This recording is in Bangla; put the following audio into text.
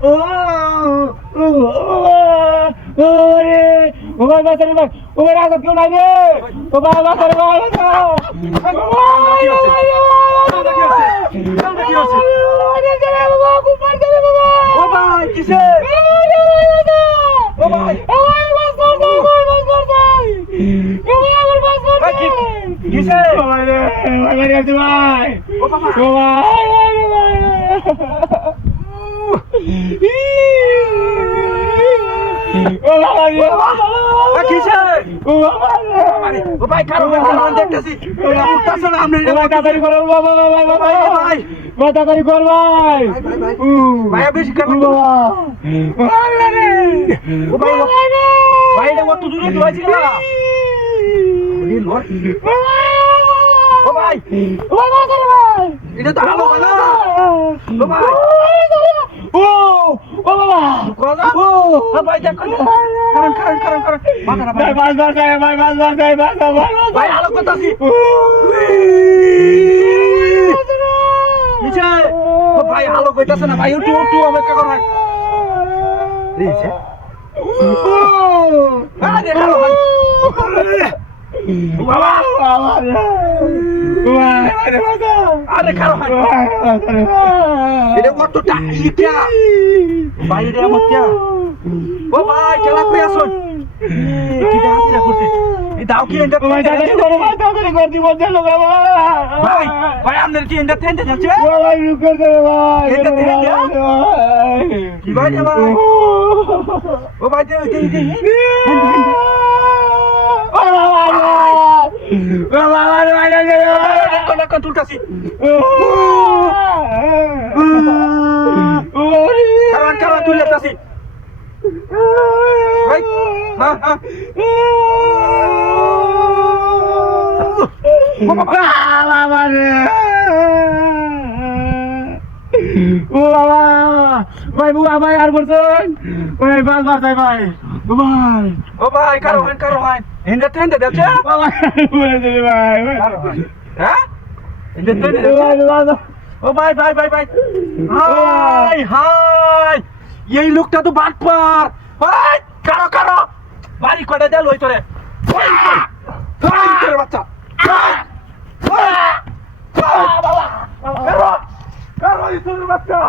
ও ওরে ও ভাই বাঁচারে ভাই ও ভাই রাজা কেউ নাই রে ও ভাই বাঁচারে ভাই বাঁচাও ও ভাই কিসে ও ভাই কিসে ও ভাই রে ভাই আছে ভাই ও বাবা ও ভাই ও ভাই কিসে ও ভাই ও ভাই কারণ দেখতেছি উঠতাছ না আমরা ভাই তাড়াতাড়ি করো বাবা বাবা ভাই ভাই তাড়াতাড়ি কর ভাই ভাই ভাই বেশি কারণ বাবা ও ভাই ভাই এটা কত দূরে দৌড়াইছিল না ও ভাই এটা তো আলো না ও ভাই ও ও বাবা কথা ও ভাই দেখো কারণ মাথা ভাই বাস বাস ভাই বাস বাস ভাই বাস ভাই আলো করতেছি নিচে ও ভাই আলো কইতাছে না ভাই একটু অপেক্ষা কর ভাই নিচে আরে আলো ভাই বাবা আরে খারাপ ভাই এটা কতটা ইটা ভাই এটা আমার কে ও ভাই খেলা কই আসুন কি দাঁড়িয়ে করতে এই দাও কি এন্টার ভাই তাড়াতাড়ি করো ভাই তাড়াতাড়ি কর দিব চলো বাবা ভাই ভাই আপনার কি এন্টারটেইনমেন্ট যাচ্ছে ভাই রুক করে দে ভাই কি ভাই রে ভাই ও ভাই দে ও বাবা ভাই কোন তুলতাছি কারণ তুলতাছি ভাই হ্যাঁ বাবা রে ও বাবা ভাই বুয়া ভাই আর বলছেন ভাই বাস বাস ভাই ভাই ও ভাই কারণ এন্টারটেইনমেন্ট যাচ্ছে বাবা বলে দিবি ভাই হ্যাঁ এন্টারটেইনমেন্ট ও ভাই হাই এই লোকটা তো বাটপার ভাই কারো বাড়ি কয়টা দেল হই তোরে বাচ্চা বাবা কারো বাচ্চা